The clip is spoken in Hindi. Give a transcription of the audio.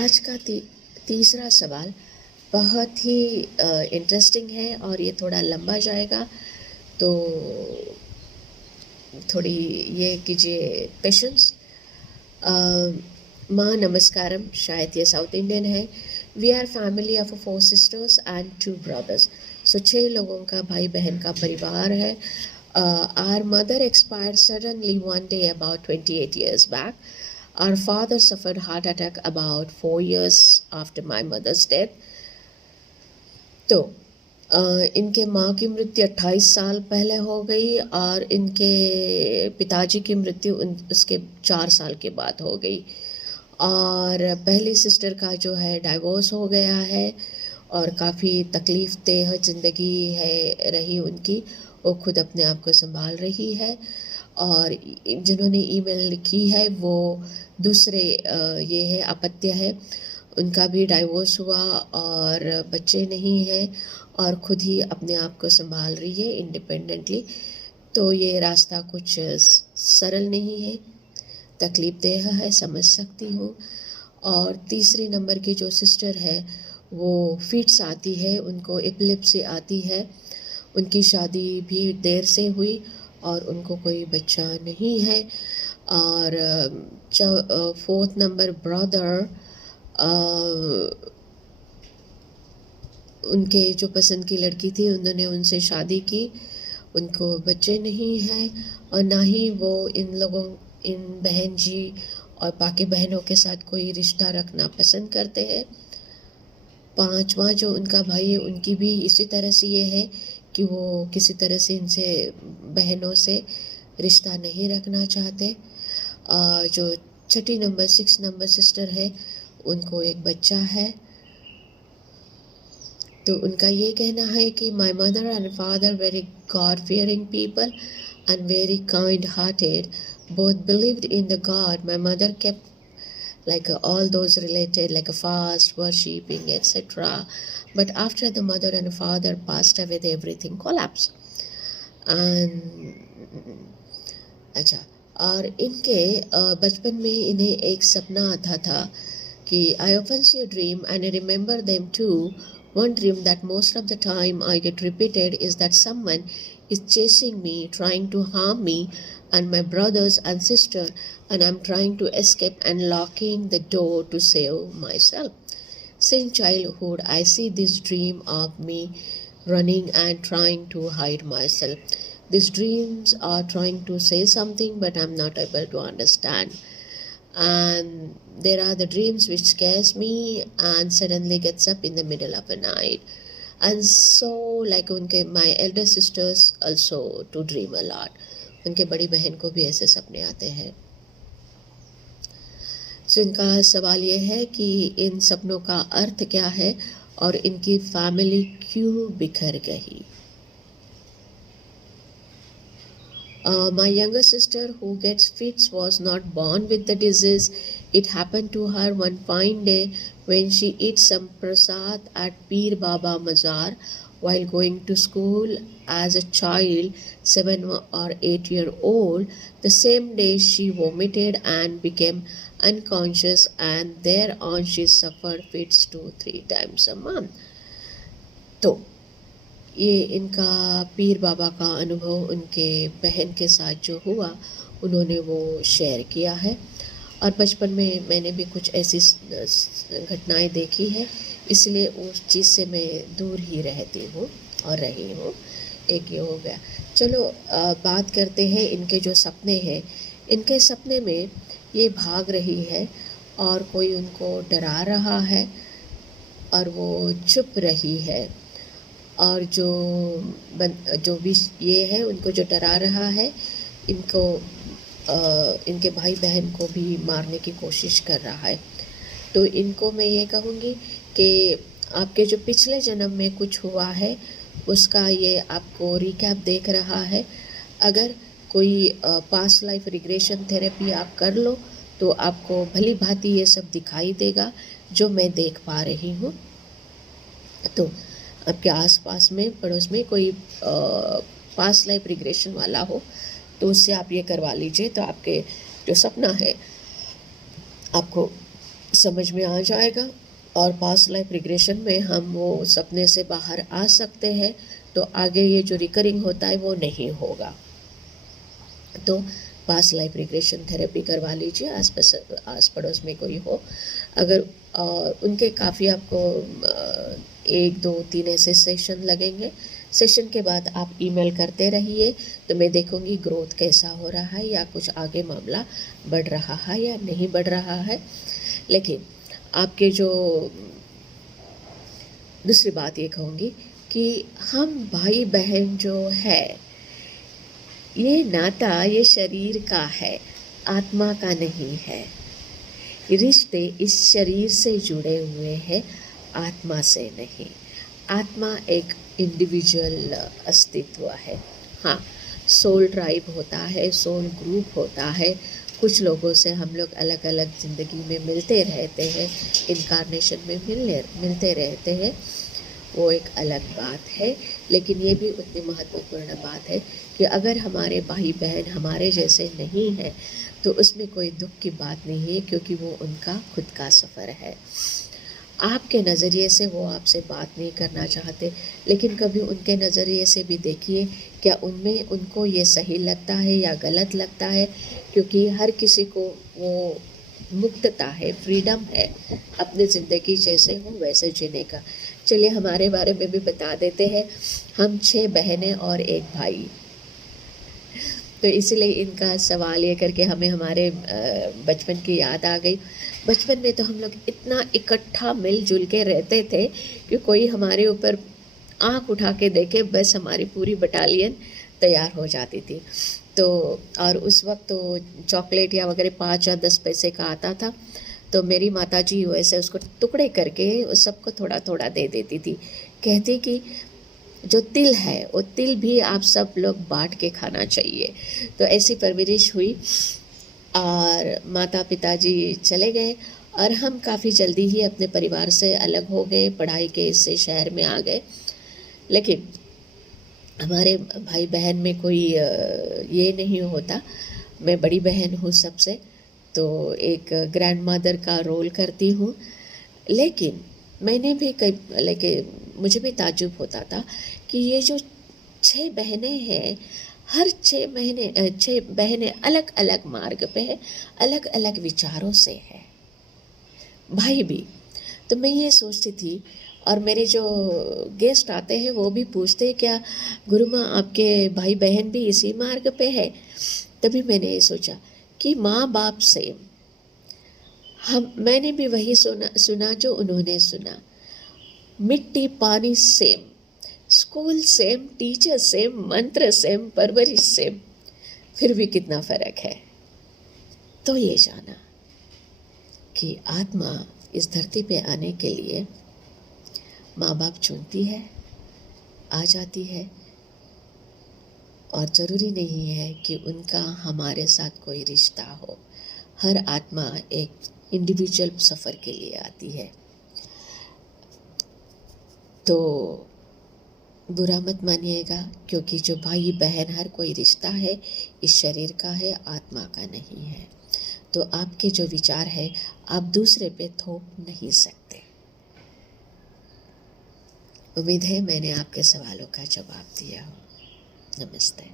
आज का तीसरा सवाल बहुत ही इंटरेस्टिंग है और ये थोड़ा लंबा जाएगा, तो थोड़ी ये कीजिए पेशेंस। माँ नमस्कारम, शायद ये साउथ इंडियन है। We are family of 4 sisters and 2 brothers. So 6 लोगों का भाई बहन का परिवार है। Our mother expired suddenly one day about 28 years back. Our father suffered heart attack about 4 years after my mother's death. तो इनके माँ की मृत्यु 28 साल पहले हो गई और इनके पिताजी की मृत्यु उसके 4 साल के बाद हो गई। और पहली सिस्टर का जो है डाइवोर्स हो गया है और काफ़ी तकलीफ़ देह ज़िंदगी है रही उनकी। वो खुद अपने आप को संभाल रही है। और जिन्होंने ईमेल लिखी है वो दूसरे ये है अपत्य है, उनका भी डाइवोर्स हुआ और बच्चे नहीं हैं और खुद ही अपने आप को संभाल रही है इंडिपेंडेंटली। तो ये रास्ता कुछ सरल नहीं है, तकलीफ़देह है, समझ सकती हूँ। और तीसरी नंबर की जो सिस्टर है वो फिट्स आती है, उनको एपिलेप्सी आती है। उनकी शादी भी देर से हुई और उनको कोई बच्चा नहीं है। और 4th नंबर ब्रदर, उनके जो पसंद की लड़की थी उन्होंने उनसे शादी की, उनको बच्चे नहीं हैं और ना ही वो इन बहन जी और बाकी बहनों के साथ कोई रिश्ता रखना पसंद करते हैं। 5वां जो उनका भाई है उनकी भी इसी तरह से ये है कि वो किसी तरह से इनसे बहनों से रिश्ता नहीं रखना चाहते। जो 6 नंबर सिस्टर है उनको एक बच्चा है। तो उनका ये कहना है कि my mother and father very God fearing people and very kind hearted, both believed in the God. My mother kept like all those related like a fast, worshipping, etc. But after the mother and father passed away, everything collapsed. And अच्छा, और इनके बचपन में इन्हें एक सपना आता था कि I often see a dream and I remember them too. One dream that most of the time I get repeated is that someone is chasing me, trying to harm me and my brothers and sister, and I'm trying to escape and locking the door to save myself. Since childhood, I see this dream of me running and trying to hide myself. These dreams are trying to say something, but I'm not able to understand. And there are the dreams which scares me and suddenly gets up in the middle of the night. And so, like my elder sisters also to dream a lot. उनके बड़ी बहन को भी ऐसे सपने आते हैं। सो इनका सवाल ये है कि इन सपनों का अर्थ क्या है और इनकी फैमिली क्यों बिखर गई। My younger sister who gets fits was not born with the disease. It happened to her one fine day when she ate some prasad at Peer Baba Mazar while going to school as a child, 7 or 8 year old. The same day she vomited and became unconscious, and thereon she suffered fits 2-3 times a month. तो ये इनका पीर बाबा का अनुभव उनके बहन के साथ जो हुआ उन्होंने वो शेयर किया है। और बचपन में मैंने भी कुछ ऐसी घटनाएं देखी है, इसलिए उस चीज़ से मैं दूर ही रहती हूँ और रही हूँ। एक ये हो गया। चलो बात करते हैं इनके जो सपने हैं। इनके सपने में ये भाग रही है और कोई उनको डरा रहा है और वो चुप रही है। और जो भी ये है उनको जो डरा रहा है इनको इनके भाई बहन को भी मारने की कोशिश कर रहा है। तो इनको मैं ये कहूँगी कि आपके जो पिछले जन्म में कुछ हुआ है उसका ये आपको रिकैप देख रहा है। अगर कोई पास्ट लाइफ रिग्रेशन थेरेपी आप कर लो तो आपको भली भांति ये सब दिखाई देगा जो मैं देख पा रही हूँ। तो आपके आसपास में पड़ोस में कोई पास्ट लाइफ रिग्रेशन वाला हो तो उससे आप ये करवा लीजिए, तो आपके जो सपना है आपको समझ में आ जाएगा और पास्ट लाइफ रिग्रेशन में हम वो सपने से बाहर आ सकते हैं, तो आगे ये जो रिकरिंग होता है वो नहीं होगा। तो पास्ट लाइफ रिग्रेशन थेरेपी करवा लीजिए, आस पड़ोस में कोई हो। अगर उनके काफ़ी आपको 1 2 3 ऐसे सेशन लगेंगे। सेशन के बाद आप ईमेल करते रहिए, तो मैं देखूंगी ग्रोथ कैसा हो रहा है या कुछ आगे मामला बढ़ रहा है या नहीं बढ़ रहा है। लेकिन आपके जो दूसरी बात ये कहूँगी कि हम भाई बहन जो है, ये नाता ये शरीर का है, आत्मा का नहीं है। रिश्ते इस शरीर से जुड़े हुए हैं, आत्मा से नहीं। आत्मा एक इंडिविजुअल अस्तित्व है। हाँ, सोल ट्राइब होता है, सोल ग्रुप होता है। कुछ लोगों से हम लोग अलग अलग ज़िंदगी में मिलते रहते हैं, इनकारनेशन में मिलते रहते हैं, वो एक अलग बात है। लेकिन ये भी उतनी महत्वपूर्ण बात है कि अगर हमारे भाई बहन हमारे जैसे नहीं हैं तो उसमें कोई दुख की बात नहीं है, क्योंकि वो उनका खुद का सफ़र है। आपके नज़रिए से वो आपसे बात नहीं करना चाहते, लेकिन कभी उनके नज़रिए से भी देखिए, क्या उनमें उनको ये सही लगता है या गलत लगता है, क्योंकि हर किसी को वो मुक्तता है, फ्रीडम है अपनी ज़िंदगी जैसे हो वैसे जीने का। चलिए हमारे बारे में भी बता देते हैं। हम 6 बहनें और 1 भाई, तो इसीलिए इनका सवाल ये करके हमें हमारे बचपन की याद आ गई। बचपन में तो हम लोग इतना इकट्ठा मिलजुल के रहते थे कि कोई हमारे ऊपर आँख उठा के देखे बस हमारी पूरी बटालियन तैयार हो जाती थी। तो और उस वक्त तो चॉकलेट या वगैरह 5 या 10 पैसे का आता था, तो मेरी माताजी वैसे उसको टुकड़े करके उस सबको थोड़ा थोड़ा दे देती थी। कहती कि जो तिल है वो तिल भी आप सब लोग बांट के खाना चाहिए। तो ऐसी परवरिश हुई और माता पिताजी चले गए और हम काफ़ी जल्दी ही अपने परिवार से अलग हो गए, पढ़ाई के इससे शहर में आ गए। लेकिन हमारे भाई बहन में कोई ये नहीं होता। मैं बड़ी बहन हूँ सबसे, तो एक ग्रैंड मदर का रोल करती हूँ। लेकिन मैंने भी कई लेकिन मुझे भी ताज्जुब होता था कि ये जो 6 बहनें हैं, हर 6 बहनें अलग अलग मार्ग पे है, अलग अलग विचारों से है, भाई भी। तो मैं ये सोचती थी, और मेरे जो गेस्ट आते हैं वो भी पूछते हैं क्या गुरु माँ आपके भाई बहन भी इसी मार्ग पे है। तभी मैंने ये सोचा कि माँ बाप से मैंने भी वही सुना जो उन्होंने सुना। मिट्टी पानी same, school same, teacher same, मंत्र सेम, परवरिश सेम, फिर भी कितना फर्क है। तो ये जाना कि आत्मा इस धरती पे आने के लिए माँ बाप चुनती है, आ जाती है, और ज़रूरी नहीं है कि उनका हमारे साथ कोई रिश्ता हो। हर आत्मा एक इंडिविजुअल सफ़र के लिए आती है। तो बुरा मत मानिएगा, क्योंकि जो भाई बहन हर कोई रिश्ता है, इस शरीर का है, आत्मा का नहीं है। तो आपके जो विचार है आप दूसरे पे थोप नहीं सकते। उम्मीद है मैंने आपके सवालों का जवाब दिया हो। नमस्ते।